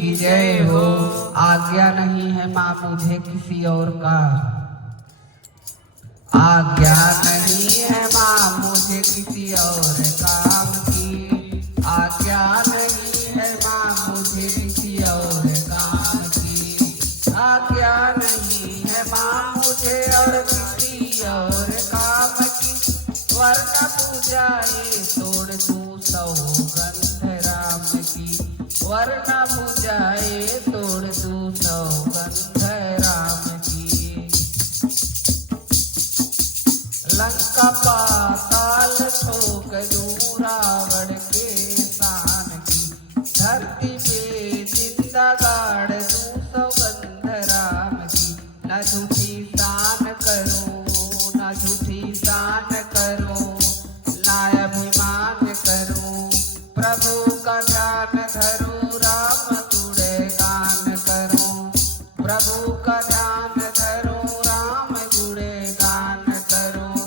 की जय हो। आज्ञा नहीं है माँ मुझे किसी और का, आज्ञा नहीं है माँ मुझे किसी और काम की, आज्ञा नहीं है माँ मुझे किसी और काम की, आज्ञा नहीं है माँ मुझे और किसी और काम की, वरना पूजाए तोड़ दूं सौगंध राम की, वरना पूजाए तोड़ दूं सौगंध राम की। लंका पाताल ठोक दूं रावण के शान की, धरती पे जिंदा गाड़ दूं सौगंध राम की, न झूठी शान करूं न झूठी शान करूं, ना अभिमान करूं, प्रभु का ध्यान धरूं, राम गुणगान करूं, प्रभु का ध्यान धरूं, राम गुणगान करूं।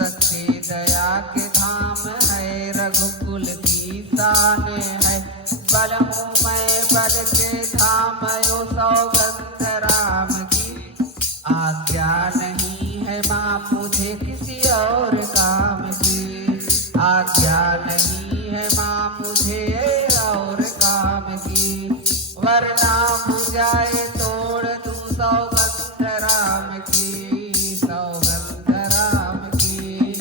सच्ची दया के धाम है रघुकुल की शान है, बल हूँ मैं बल के धाम यो सौगंध राम की, आज्ञा नहीं है माँ मुझे किसी और काम की, आज्ञा नहीं है माँ मुझे और काम की, वरना पूजाए तोड़ दूं सौगंध राम की, सौगंध राम की।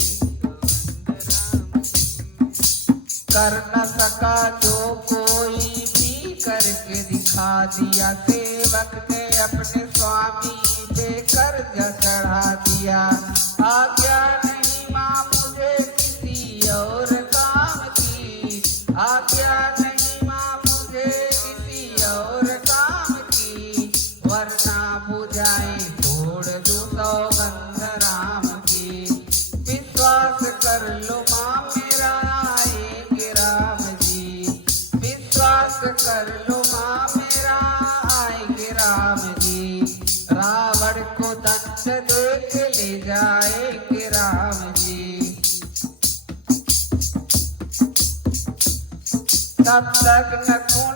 कर न सका जो कोई भी करके दिखा दिया, सेवक ने अपने स्वामी पे कर्ज चढ़ा दिया, आज्ञा नहीं माँ मुझे किसी और काम की, आज्ञा नहीं माँ मुझे किसी और काम की, वरना बुझाए तोड़ दूं सौगंध राम की। विश्वास कर लो माँ मेरा आएंगे राम जी, विश्वास कर लो माँ मेरा आएंगे राम जी, रावण को दंड दे के ले जाएंगे राम जी। तब तक न खून